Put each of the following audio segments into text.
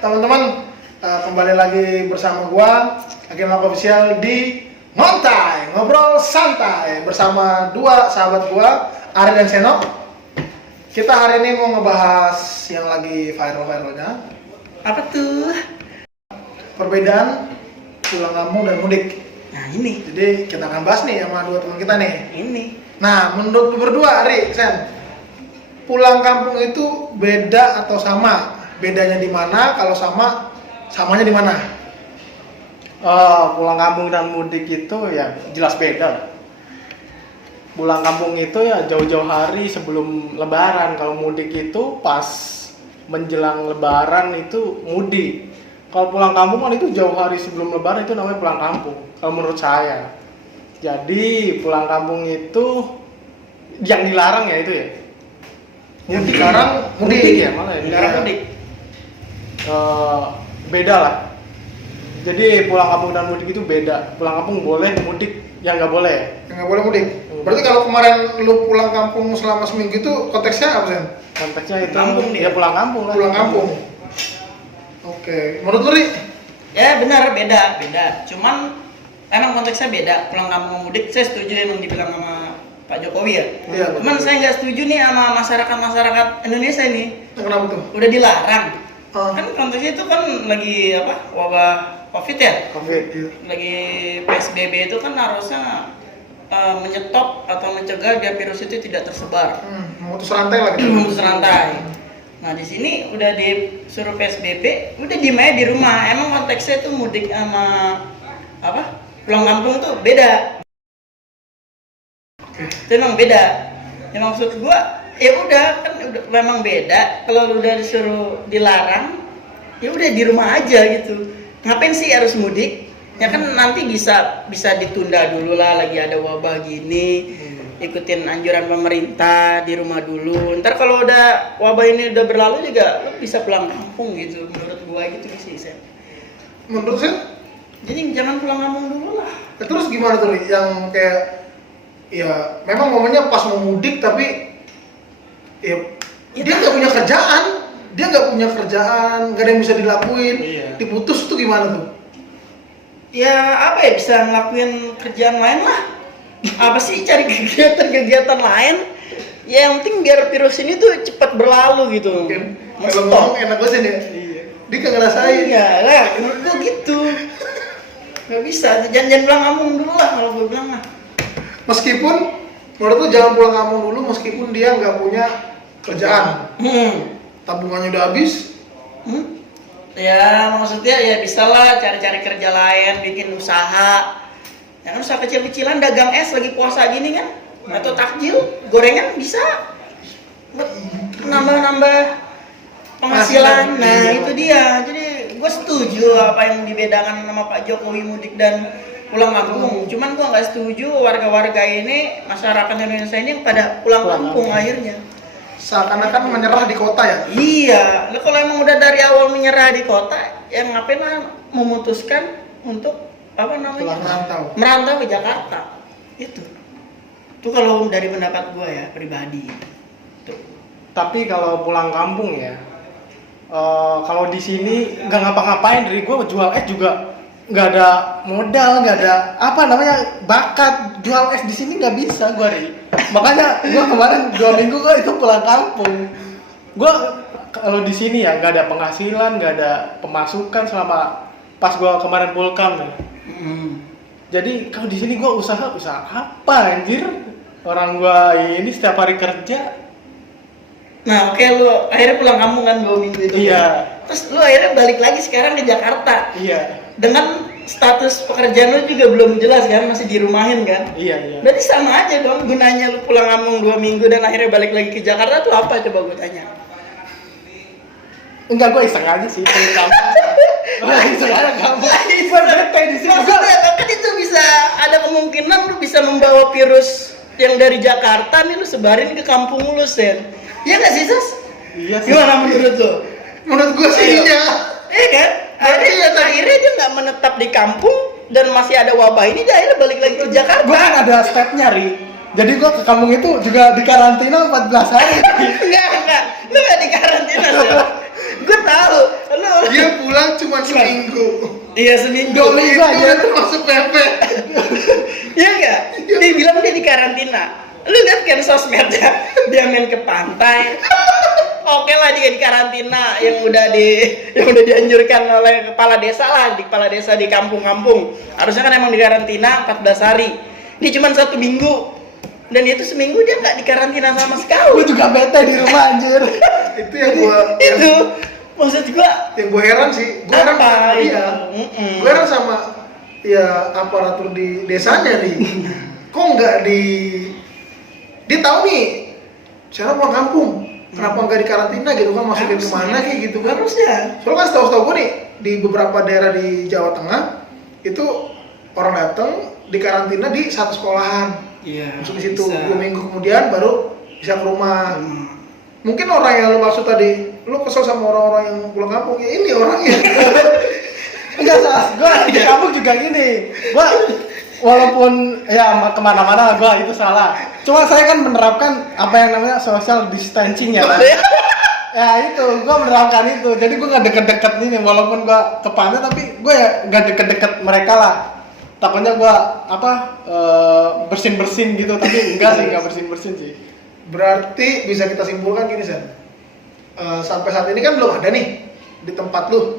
teman-teman, kembali lagi bersama gua Hakim Official di Ngontai Ngobrol Santai bersama dua sahabat gua, Ari dan Seno. Kita hari ini mau ngebahas yang lagi viral-viralnya. Apa tuh? Perbedaan pulang kampung dan mudik. Nah ini. Jadi kita akan bahas nih sama dua teman kita nih. Ini. Nah, menurut lu berdua, Ari, Sen, pulang kampung itu beda atau sama? Bedanya di mana? Kalau sama, samanya di mana? Pulang kampung dan mudik itu ya jelas beda. Pulang kampung itu ya jauh-jauh hari sebelum lebaran. Kalau mudik itu pas menjelang lebaran itu mudik. Kalau pulang kampung kan itu jauh hari sebelum lebaran, itu namanya pulang kampung kalau menurut saya. Jadi pulang kampung itu yang dilarang ya itu ya. Yang dilarang mudik ya malah ya. Dilarang mudik. Beda lah. Jadi pulang kampung dan mudik itu beda. Pulang kampung boleh, mudik yang nggak boleh. Yang nggak boleh mudik. Berarti kalau kemarin lu pulang kampung selama seminggu itu konteksnya apa, Sen? Konteksnya itu Kampung dia. ya pulang kampung lah. Pulang kampung. Oke, menurut lu, Ri? Ya benar beda. Cuman emang konteksnya beda. Pulang kampung sama mudik saya setuju emang dibilang sama Pak Jokowi ya. Iya. Cuman saya nggak setuju nih sama masyarakat Indonesia nih. Kenapa tuh? Udah dilarang. Oh. Kan konteksnya itu kan lagi apa? Wabah Covid ya. Covid. Lagi PSBB itu kan harusnya menyetop atau mencegah biar virus itu tidak tersebar. Memutus rantai lah gitu. Memutus rantai. Nah di sini udah disuruh PSBB, udah diem aja di rumah. Emang konteksnya tuh mudik sama apa? Pulang kampung tuh beda. Itu emang beda. Yang maksud gua, ya udah kan udah memang beda. Kalau udah disuruh dilarang, ya udah di rumah aja gitu. Ngapain sih harus mudik? Ya kan nanti bisa ditunda dulu lah, lagi ada wabah gini. Ikutin anjuran pemerintah di rumah dulu. Ntar kalau udah wabah ini udah berlalu juga lo bisa pulang kampung gitu. Menurut gua gitu sih, Sen. Menurut Sen? Jadi jangan pulang kampung dulu lah. Terus gimana tuh, Ri? Yang kayak ya memang momennya pas mau mudik tapi ya dia nggak punya kerjaan, nggak ada yang bisa dilakuin. Iya. Diputus tuh gimana tuh? Ya apa ya, bisa ngelakuin kerjaan lain lah. Apa sih, cari kegiatan lain. Ya yang penting biar virus ini tuh cepat berlalu gitu. Kalau ngomong enak banget ya. Iya. Dia nggak ngerasain. Iya lah, menurut gua gitu. Gak bisa, jangan pulang kampung dulu lah kalau gua bilang lah. Meskipun menurut lu jangan pulang kampung dulu meskipun dia nggak punya kerjaan. Tabungannya udah habis. Ya maksudnya ya bisa lah cari-cari kerja lain, bikin usaha. Ya kan usaha kecil-kecilan, dagang es lagi puasa gini kan, atau takjil, gorengan bisa buat nambah-nambah penghasilan. Nah itu dia. Jadi gue setuju apa yang dibedakan sama Pak Jokowi mudik dan pulang kampung. Cuman gue nggak setuju warga-warga ini, masyarakat Indonesia ini yang pada pulang kampung akhirnya. Seakan-akan menyerah di kota ya. Iya, lo kalau emang udah dari awal menyerah di kota, yang ngapain lah memutuskan untuk apa namanya? Merantau ke Jakarta. Itu kalau dari pendapat gue ya pribadi. Tuh. Tapi kalau pulang kampung ya, kalau di sini nggak ngapa-ngapain, dari gue jual es juga nggak ada modal, nggak ada apa namanya bakat jual es di sini nggak bisa gue, Ri. Makanya gue kemarin 2 minggu gue itu pulang kampung. Gue kalau di sini ya nggak ada penghasilan, nggak ada pemasukan selama pas gue kemarin pulkam ya. Jadi kalau di sini gue usaha apa anjir? Orang gue ini setiap hari kerja. Nah oke, lu akhirnya pulang kampung kan 2 minggu itu. Iya. Terus lu akhirnya balik lagi sekarang ke Jakarta. Iya. Dengan status pekerjaan lu juga belum jelas kan, masih dirumahin kan? Iya. Berarti sama aja dong gunanya lu pulang kampung 2 minggu dan akhirnya balik lagi ke Jakarta tuh apa, coba gue tanya. Enggak, gue iseng aja sih pulang kampung. Iseng aja kampung. Gue bete di sini. Maksudnya kan itu bisa ada kemungkinan lu bisa membawa virus yang dari Jakarta nih lu sebarin ke kampung lu, Sen. Iya nggak sih, Sas? Iya sih. Gimana menurut lu? Menurut gua sih iya. Iya kan? Akhirnya dia nggak menetap di kampung dan masih ada wabah ini, dia akhirnya balik lagi ke Jakarta. Gue kan ada stepnya, Ri. Jadi gue ke kampung itu juga di karantina 14 hari. Enggak. Lu nggak di karantina, Sen. Gue tahu. Lu Dia seminggu. Iya seminggu. Dua minggu Itu aja. udah termasuk PP. Iya nggak? Dia bilang dia di karantina. Lu lihat kan sosmednya, dia main ke pantai. Oke lah dia di karantina yang udah dianjurkan oleh kepala desa lah, di kepala desa di kampung-kampung. Harusnya kan emang di karantina 14 hari. Dia cuma 1 minggu. Dan itu seminggu dia nggak di karantina sama Gue sekali. juga bete di rumah anjir. Itu yang gua Itu maksud gua yang gue heran sih. Gue heran apa itu? iya. Gue heran sama ya aparatur di desanya nih. Kok nggak dia tahu nih saya pulang kampung, kenapa nggak di karantina gitu kan, masukin Harusnya. kemana kayak gitu kan. Harusnya. Soalnya kan setahu gue nih di beberapa daerah di Jawa Tengah itu orang datang di karantina di satu sekolahan, Iya. masuk di situ 2 minggu kemudian baru bisa ke rumah. Mungkin orang yang lu maksud tadi, lu kesel sama orang-orang yang pulang kampung, ya ini orangnya. Enggak salah, gue di kampung juga gini. Gue walaupun ya kemana-mana gue itu salah. Cuma saya kan menerapkan apa yang namanya social distancing ya kan. Ya itu, gue menerapkan itu. Jadi gue nggak deket-deket ini, walaupun gue ke pantai tapi gue ya nggak deket-deket mereka lah. Takutnya gue bersin-bersin gitu, tapi enggak sih, nggak bersin-bersin sih. Berarti bisa kita simpulkan gini San, sampai saat ini kan belum ada nih di tempat lu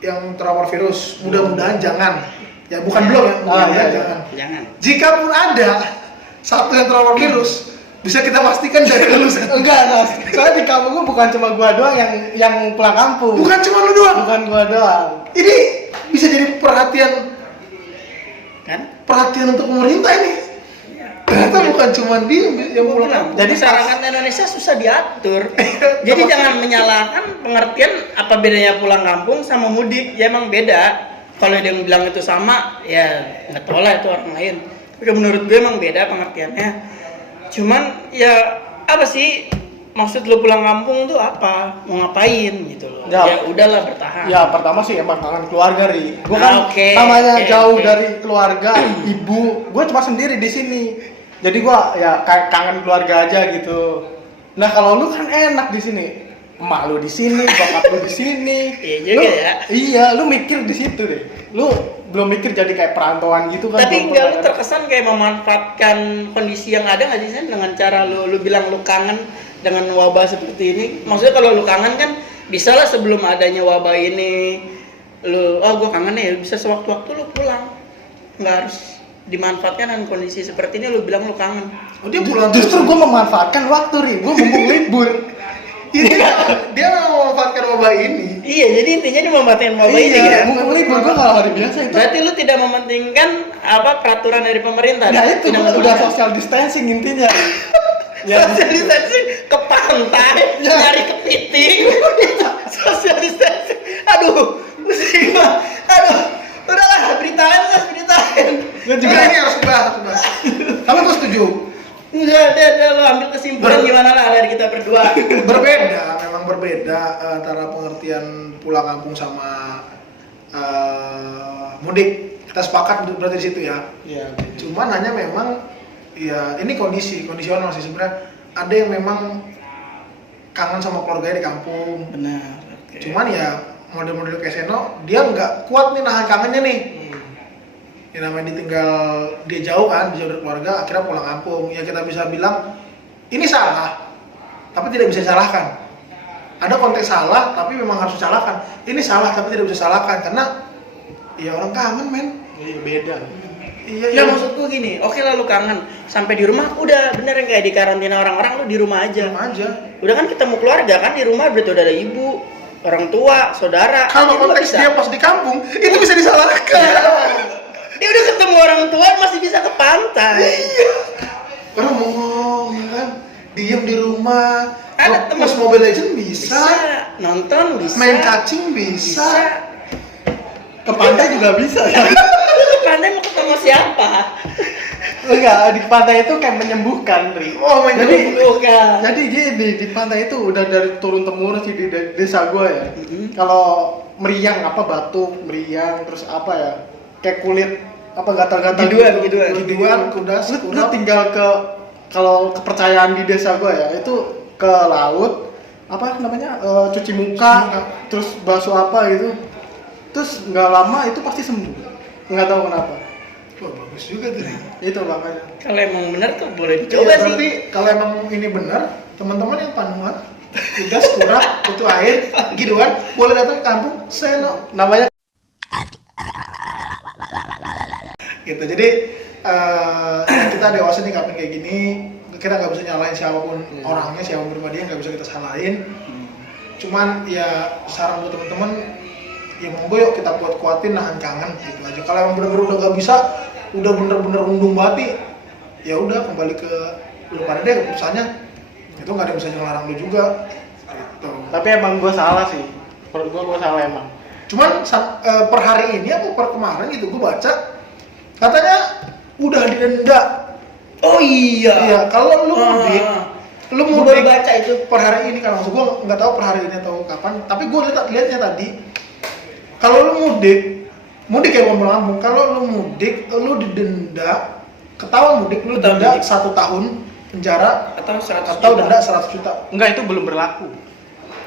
yang terpapar virus. Mudah-mudahan jangan. Ya bukan belum ya, mudah-mudahan iya. jangan. Jangan. Jika pun ada satu yang terpapar virus, bisa kita pastikan dari lu San. Enggak, Nas. Soalnya di kampung gue bukan cuma gue doang yang pulang kampung. Bukan cuma lu doang. Bukan gue doang. Ini bisa jadi perhatian Kan? untuk pemerintah ini. Ternyata bukan cuma dia yang pulang kampung. Jadi masyarakat Indonesia susah diatur. Jadi jangan menyalahkan pengertian apa bedanya pulang kampung sama mudik. Ya emang beda. Kalau dia bilang itu sama, ya nggak tahu lah itu orang lain. Tapi menurut gue emang beda pengertiannya. Cuman ya apa sih maksud lo pulang kampung tuh apa? Mau ngapain gitu loh? Ya. Ya udahlah bertahan. Ya pertama sih emang kangen keluarga Ri. Gue kan Oke, namanya oke, jauh oke. dari keluarga, ibu. Gue cuma sendiri di sini. Jadi gue ya kayak kangen keluarga aja gitu. Nah kalau lu kan enak di sini. Emak lu di sini, bokap lu di sini. Iya juga Lu- ya. Iya, lu mikir di situ deh. Lu belum mikir jadi kayak perantauan gitu kan. Tapi belum enggak lu pernah- terkesan kayak memanfaatkan kondisi yang ada nggak sih Sen? Dengan cara lu bilang lu kangen dengan wabah seperti ini. Maksudnya kalau lu kangen kan bisa lah sebelum adanya wabah ini lu gua kangen ya bisa sewaktu-waktu lu pulang. Nggak harus dimanfaatkan dengan kondisi seperti ini lu bilang lu kangen. Oh, dia pulang Justru terus. gue memanfaatkan waktu Ri. Gue mumpung libur. Dia nggak memanfaatkan wabah ini. Iya, jadi intinya dia memanfaatkan wabah ini Iya, kan. mumpung libur gue kalau hari biasa itu. Berarti lu tidak mementingkan apa peraturan dari pemerintah. Nah itu Tidak udah mementingkan. social distancing intinya. Ya, Social distancing ke pantai, Ya. nyari kepiting. Social distancing. Aduh, pusing gua. Aduh, udahlah berita lain mas, berita lain. gue Juga juga ini harus dibahas. Tapi gue setuju. Udah lo ambil kesimpulan gimana lah dari kita berdua. Memang berbeda antara pengertian pulang kampung sama mudik. Kita sepakat berarti di situ ya. Iya. Cuman hanya memang ya ini kondisional sih sebenarnya. Ada yang memang kangen sama keluarganya di kampung. Benar. Oke. Cuman ya model-model kayak Seno dia nggak kuat nih nahan kangennya nih. Ya namanya ditinggal dia jauh kan, dia jauh dari keluarga, akhirnya pulang kampung. Ya kita bisa bilang ini salah, tapi tidak bisa disalahkan. Ada konteks salah, tapi memang harus disalahkan. Ini salah, tapi tidak bisa disalahkan karena ya orang kangen men. Iya beda. Iya. Ya maksud gua gini, oke lah lu kangen sampai di rumah udah bener yang kayak di karantina orang-orang lu di rumah aja. Sama aja. Udah kan ketemu keluarga kan di rumah berarti udah ada ibu, orang tua, saudara. Kalau Itu nggak konteks bisa. dia pas di kampung, itu bisa disalahkan. Dia udah ketemu orang tua masih bisa ke pantai. Orang ngomong, ya kan, diem di rumah, Ada teman nge-push Mobile Legends bisa, nonton bisa, main cacing bisa. Ke pantai juga bisa ya. Lu ke pantai mau ketemu siapa? Enggak, di pantai itu kayak menyembuhkan, Ri. Oh, main Jadi Bukan. Jadi gini, di pantai itu udah dari turun temurun sih di desa gua ya. Mhm. Kalau meriang apa batuk, meriang terus apa ya? Kayak kulit apa gatal-gatal Giduan. Kudas, Lu tinggal ke kalau kepercayaan di desa gua ya, itu ke laut apa namanya? Cuci muka, terus basuh apa gitu. terus nggak lama itu pasti sembuh. Nggak tahu kenapa. Wah, bagus juga tuh. Itu makanya. Kalau emang benar tuh boleh Iya, dicoba sih. berarti kalau emang ini benar, teman-teman yang panuan, udah kurang butuh air, gituan, boleh datang ke kampung Seno. Namanya Gitu. Jadi ya kita dewasa nih kapan kayak gini, kita nggak bisa nyalain siapapun orangnya, siapapun pribadinya nggak bisa kita salahin. Cuman ya saran buat teman-teman, ya monggo yuk kita kuat-kuatin nahan kangen gitu aja. Kalau emang bener-bener udah nggak bisa, udah bener-bener undung banget, ya udah kembali ke lu pada deh keputusannya. Itu nggak ada yang bisa ngelarang lu juga. Gitu. tapi emang gue salah sih. Menurut gue salah emang. Cuman per hari ini apa per kemarin gitu gue baca katanya udah didenda. Oh iya. Iya, kalau lu mudik, lu Gua mudik baru baca itu. per hari ini kan, maksud gue nggak tahu per hari ini atau kapan, tapi gue lihatnya tadi kalau lu mudik ya ngomong kampung, kalau lu mudik lu didenda, ketahuan mudik lu Ketahuan denda mudik. 1 tahun penjara Atau 100 atau juta. denda 100 juta. Enggak, itu belum berlaku.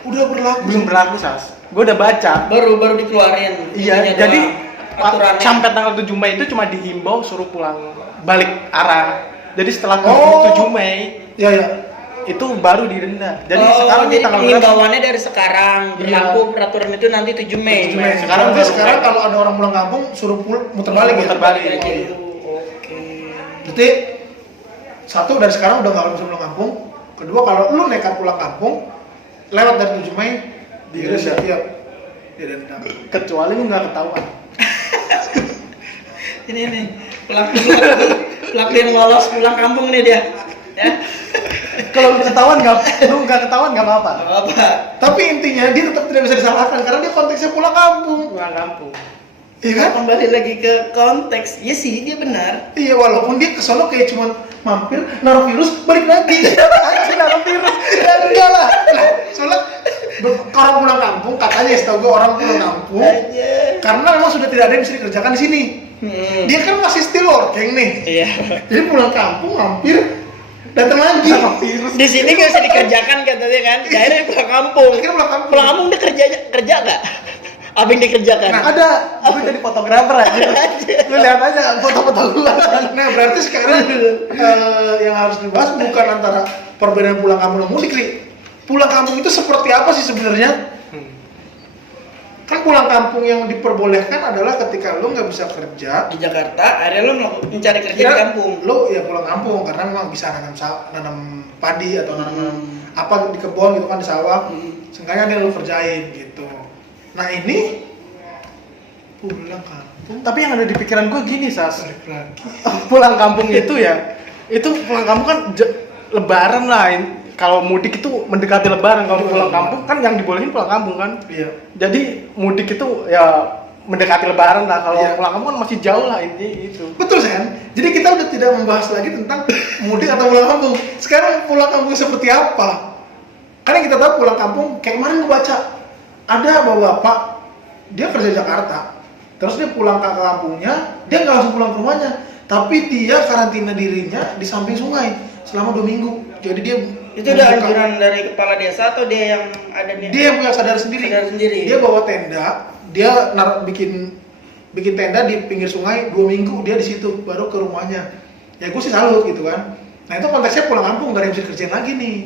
Udah berlaku. Belum berlaku, Sas. Gue udah baca. Baru dikeluarin. Iya, ininya jadi doang, aturannya. sampai tanggal 7 Mei itu cuma dihimbau suruh pulang balik arah. Jadi setelah Oh. 7 Mei Ya ya. itu baru didenda. Jadi oh, sekarang jadi tanggal berapa? himbauannya dari sekarang, Iya. berlaku peraturan itu nanti 7 Mei. 7 Mei. Sekarang Berarti baru sekarang berlaku. kalau ada orang pulang kampung suruh muter balik ya. Muter balik. aja Oh, iya. dulu. Oke. Jadi satu dari sekarang udah nggak bisa pulang kampung. Kedua kalau lu nekat pulang kampung lewat dari 7 Mei Didenda. siap didenda. Kecuali lu nggak ketahuan. Ini nih, pelaku yang lolos pulang kampung nih dia. Ya. Kalau lu ketahuan nggak ketahuan nggak apa-apa. Nggak apa. Tapi intinya dia tetap tidak bisa disalahkan karena dia konteksnya pulang kampung. Pulang kampung. Iya kan? Kembali lagi ke konteks. Ya sih, dia benar. Iya, walaupun dia kesono kayak cuman mampir naruh virus balik lagi. Anjir, naruh virus. Ya enggak lah. Nah, soalnya orang pulang kampung katanya, setahu gue orang pulang kampung Aja. karena memang sudah tidak ada yang bisa dikerjakan di sini. Dia kan masih still working nih. Iya. Jadi pulang kampung hampir datang lagi. Naruh virus. Di sini nggak bisa dikerjakan katanya kan. Akhirnya pulang kampung. Akhirnya pulang kampung. Pulang kampung dia kerja nggak? Apa yang dikerjakan? Nah, Ada, gue jadi fotografer aja. Lu lihat aja foto-foto gua. Nah, berarti sekarang yang harus dibahas bukan antara perbedaan pulang kampung dan mudik, Ri. Pulang kampung itu seperti apa sih sebenarnya? Kan pulang kampung yang diperbolehkan adalah ketika lu nggak bisa kerja, Di Jakarta, akhirnya lu mencari kerja di kira kampung. lu ya pulang kampung karena memang bisa nanam padi atau nanam apa di kebun gitu kan, di sawah. Seenggaknya dia lu kerjain gitu. Nah ini pulang kampung Tapi yang ada di pikiran gue gini, Sas. balik lagi. Pulang kampung itu ya, itu pulang kampung kan lebaran lah. Kalau mudik itu mendekati lebaran, kalau pulang kampung kan yang dibolehin pulang kampung kan. Iya. Jadi mudik itu ya mendekati lebaran lah. Kalau Iya. pulang kampung kan masih jauh lah intinya itu. Betul, Sen. Jadi kita udah tidak membahas lagi tentang mudik atau pulang kampung. Sekarang pulang kampung seperti apa? Karena kita tahu pulang kampung, kayak kemarin gue baca ada bapak, dia kerja di Jakarta, terus dia pulang ke kampungnya, dia nggak langsung pulang ke rumahnya, tapi dia karantina dirinya di samping sungai selama 2 minggu. Jadi dia Itu udah anjuran dari kepala desa atau dia yang ada nih? dia yang punya sadar sendiri. Sadar sendiri. Dia bawa tenda, dia bikin tenda di pinggir sungai 2 minggu, dia di situ baru ke rumahnya. Ya gue sih salut gitu kan. Nah itu konteksnya pulang kampung, gak ada yang bisa kerjain lagi nih.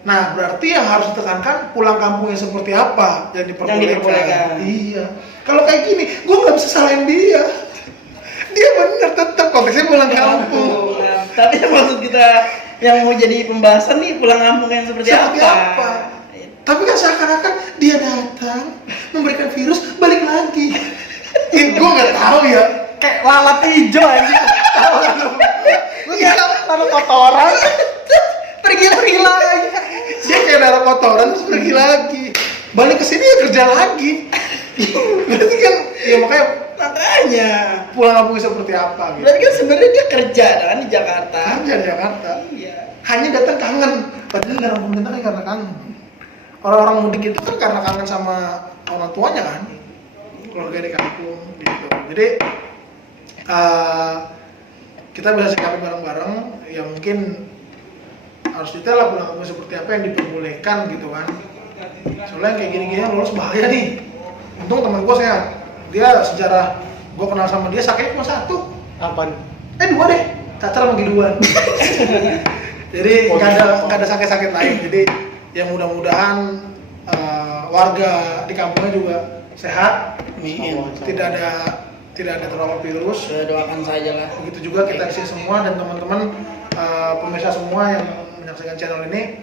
Nah berarti yang harus ditekankan pulang kampung yang seperti apa yang diperbolehkan. Iya. Kalau kayak gini, gue nggak bisa salahin dia. Dia bener tetap konteksnya pulang kampung. Nah, tapi yang maksud kita yang mau jadi pembahasan nih pulang kampung yang seperti apa? Tapi kan seakan-akan dia datang memberikan virus balik lagi. Gue nggak tahu ya. Kayak lalat hijau aja. Tahu kan lu? Lu kira taruh kotoran, Pergi lagi. Dia kayak naruh kotoran terus pergi lagi. Balik ke sini ya kerja lagi. Berarti kan ya makanya Makanya. pulang kampung seperti apa gitu. Berarti kan sebenarnya dia kerja kan di Jakarta. Kerja di Jakarta. Iya. Hanya datang kangen. Padahal nggak orang datang karena kangen. Orang-orang mudik itu kan karena kangen sama orang tuanya kan, keluarga di kampung gitu. Jadi kita bisa sikapi bareng-bareng. Ya mungkin harus detail lah pulang kampung seperti apa yang diperbolehkan gitu kan. Soalnya kayak gini-gini lolos bahaya nih. untung teman gue sehat. Dia sejarah gue kenal sama dia sakitnya cuma satu. Apa? Dua deh, cacar sama giduan. Jadi nggak ada sakit-sakit lain. Jadi ya mudah-mudahan warga di kampungnya juga sehat, tidak ada terpapar virus. Doakan saja lah. Begitu juga kita isi semua dan teman-teman pemirsa semua yang menyaksikan channel ini,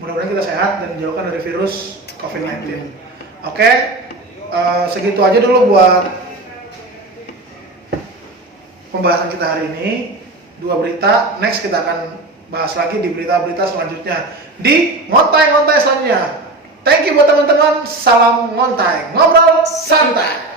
mudah-mudahan kita sehat dan dijauhkan dari virus COVID-19. Oke, segitu aja dulu buat pembahasan kita hari ini. 2 berita, next kita akan bahas lagi di berita-berita selanjutnya di ngontai-ngontai selanjutnya. Thank you buat teman-teman, salam ngontai, ngobrol santai.